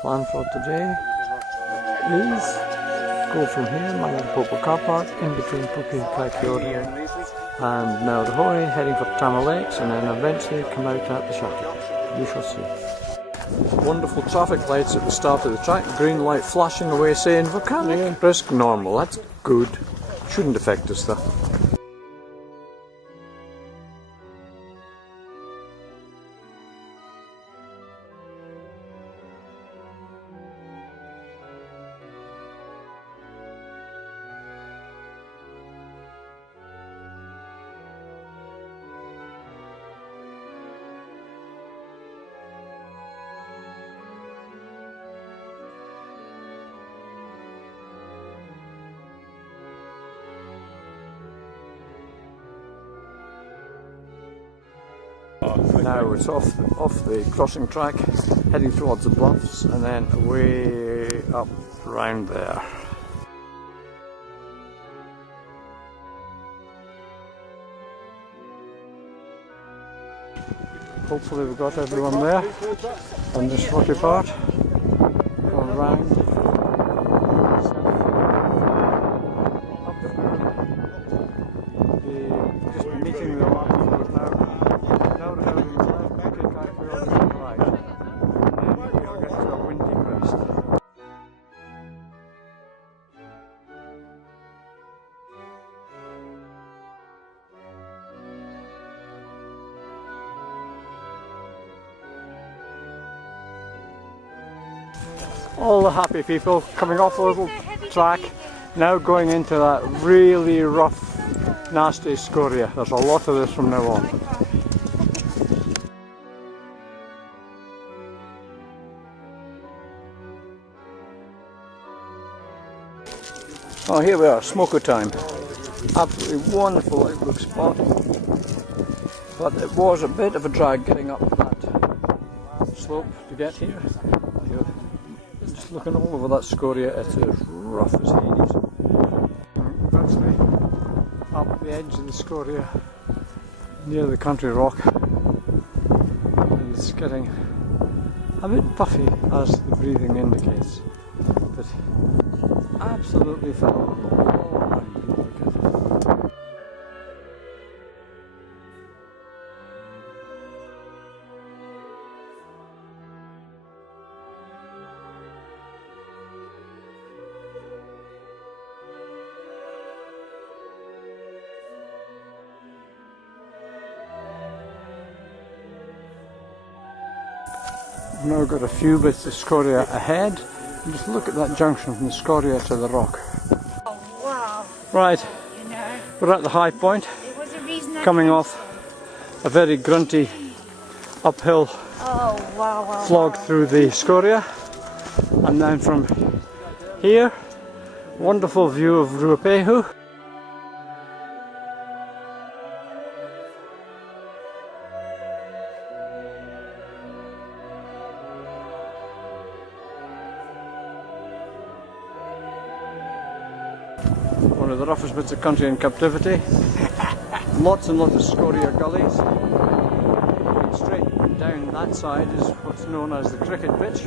Plan for today is go from here, Mangatepopo car park, in between Pukekaikiore and Ngauruhoe, heading for Tama Lakes, and then eventually come out at the shuttle. You shall see. Wonderful traffic lights at the start of the track, green light flashing away saying volcanic risk normal. That's good. Shouldn't affect us though. Now it's off the crossing track, heading towards the bluffs, and then way up round there. Hopefully we've got everyone there on this rocky part. Going round. Just meeting the markers now. All the happy people coming off a little track, now going into that really rough, nasty scoria. There's a lot of this from now on. Oh, here we are, Smoko time. Absolutely wonderful outlook spot. But it was a bit of a drag getting up that slope to get here. Just looking all over that scoria, it is rough as Hades. Virtually up the edge of the scoria near the country rock. And it's getting a bit puffy as the breathing indicates. But absolutely phenomenal. We've now got a few bits of scoria ahead. And just look at that junction from the scoria to the rock. Oh wow! Right, You know, we're at the high point, coming off a very grunty uphill flog through the scoria, and then from here, wonderful view of Ngauruhoe. One of the roughest bits of country in captivity. Lots and lots of scoria gullies. Going straight down that side is what's known as the cricket pitch.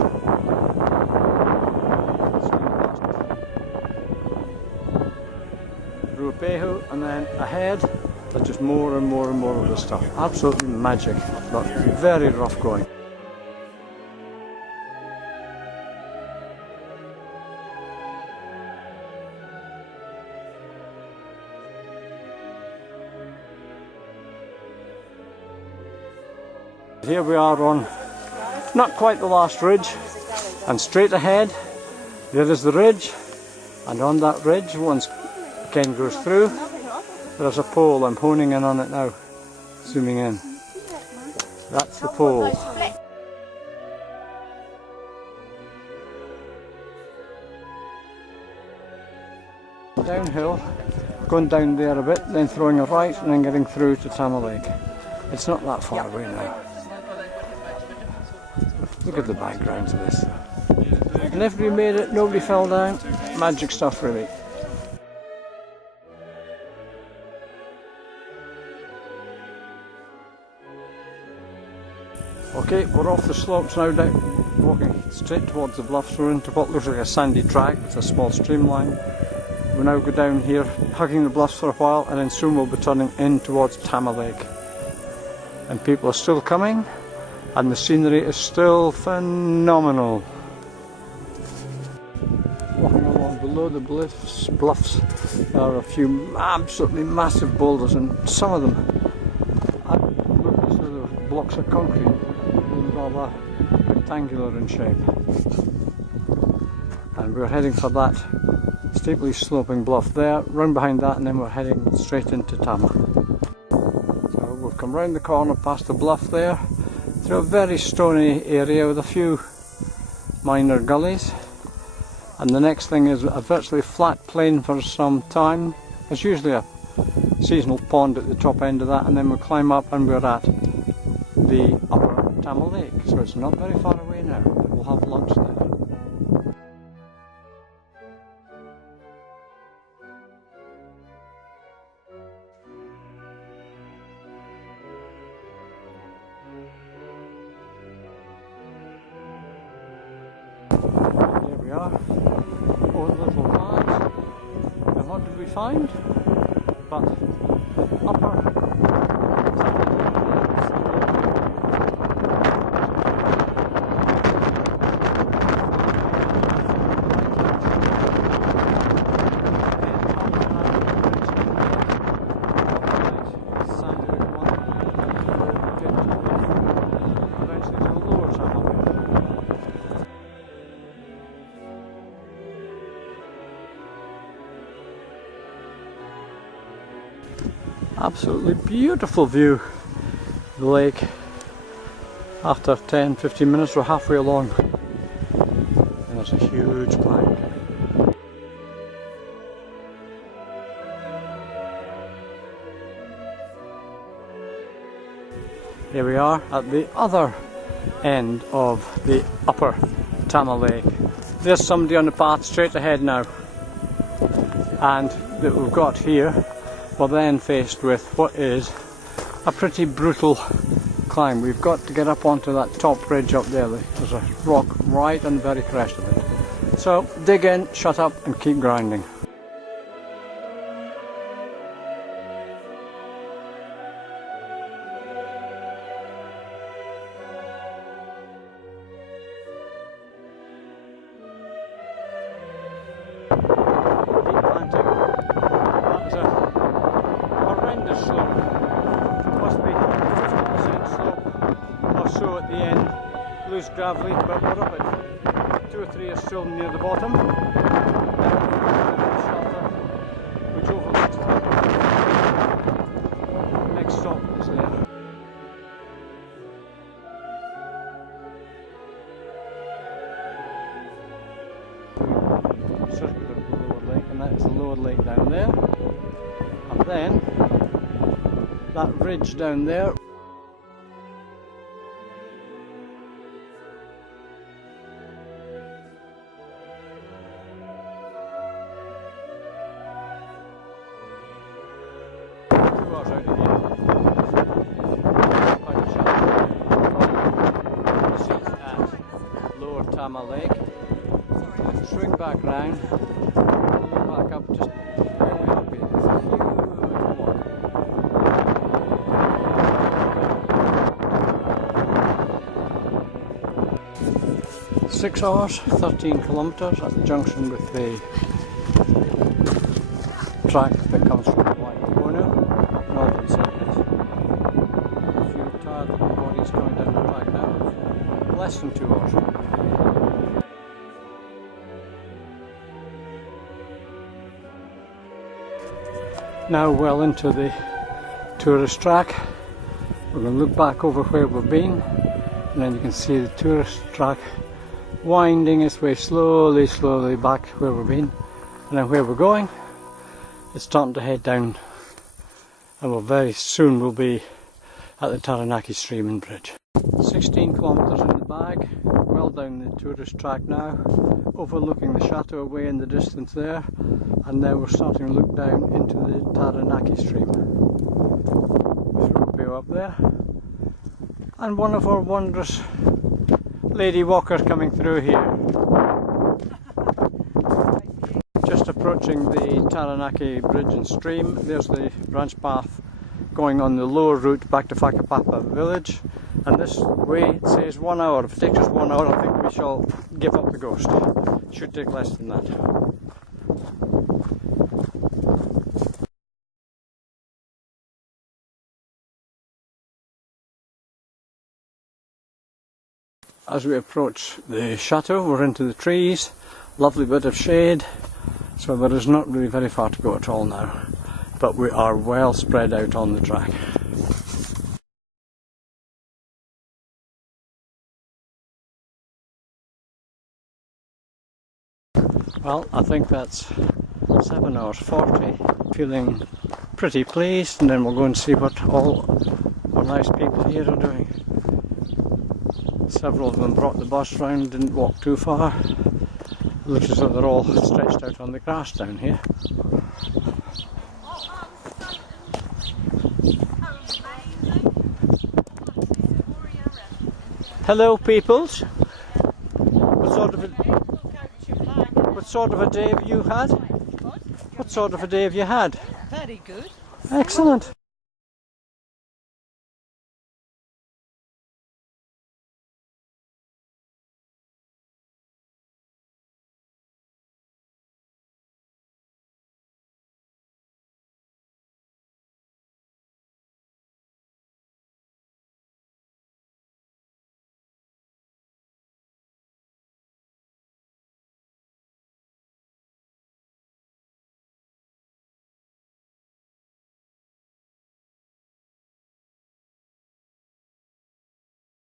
Ngauruhoe, and then ahead there's just more and more and more of this stuff. Absolutely magic, but very rough going. Here we are on not quite the last ridge, and straight ahead there is the ridge, and on that ridge, once Ken goes through, there's a pole. I'm honing in on it now, zooming in. That's the pole. Downhill, going down there a bit, then throwing a right and then getting through to Tama Lake. It's not that far away now. Look at the background to this. And everybody made it, nobody fell down. Magic stuff really. Okay, we're off the slopes now, walking straight towards the bluffs. We're into what looks like a sandy track with a small streamline. We'll now go down here, hugging the bluffs for a while, and then soon we'll be turning in towards Tama Lake. And people are still coming, and the scenery is still phenomenal. Walking along below the bluffs, there are a few absolutely massive boulders, and some of them look as though they're blocks of concrete, rather rectangular in shape. And we're heading for that steeply sloping bluff there, round behind that, and then we're heading straight into Tama. So we've come round the corner past the bluff there, through a very stony area with a few minor gullies, and the next thing is a virtually flat plain for some time. There's usually a seasonal pond at the top end of that, and then we climb up and we're at the upper Tama Lake, so it's not very far away now. We'll have lunch there. Here we are, over the little rise, and what did we find? But upper absolutely beautiful view of the lake. After 10-15 minutes we're halfway along, and there's a huge climb. Here we are at the other end of the upper Tama Lake. There's somebody on the path straight ahead now, and that we've got here, we're then faced with what is a pretty brutal climb. We've got to get up onto that top ridge up there. There's a rock right on the very crest of it. So dig in, shut up and keep grinding. Slope. Must be 50% slope or so at the end, loose gravelly, but we're up at 2 or 3 are still near the bottom. Shelter, which overlooks the next stop is there. Circuit of the lower lake, and that is the lower lake down there. And then that ridge down there. Lower Tama Lake. Swing back round, look back up just where we have been. It's a huge walk. 6 hours, 13 kilometres at the junction with the track that comes from Ngauruhoe, northern circuit. A few tired little bodies coming down the track now. Less than 2 hours. Now well into the tourist track. We're going to look back over where we've been, and then you can see the tourist track winding its way slowly back where we've been, and then where we're going, it's starting to head down, and we'll very soon will be at the Taranaki Stream and Bridge. 16 kilometres in the bag, well down the tourist track now, overlooking the chateau away in the distance there, and now we're starting to look down into the Taranaki Stream. With Ropeo up there, And one of our wondrous lady walkers coming through here. Just approaching the Taranaki bridge and stream. There's the branch path going on the lower route back to Whakapapa village. And this way it says 1 hour. If it takes us 1 hour, I think we shall give up the ghost. It should take less than that. As we approach the chateau, we're into the trees. Lovely bit of shade. So there is not really very far to go at all now. But we are well spread out on the track. Well, I think that's 7 hours 40. Feeling pretty pleased, and then we'll go and see what all our nice people here are doing. Several of them brought the bus round, didn't walk too far. Looks as though they're all stretched out on the grass down here. Hello, peoples. What sort of a day have you had? What sort of a day have you had? Very good. Excellent.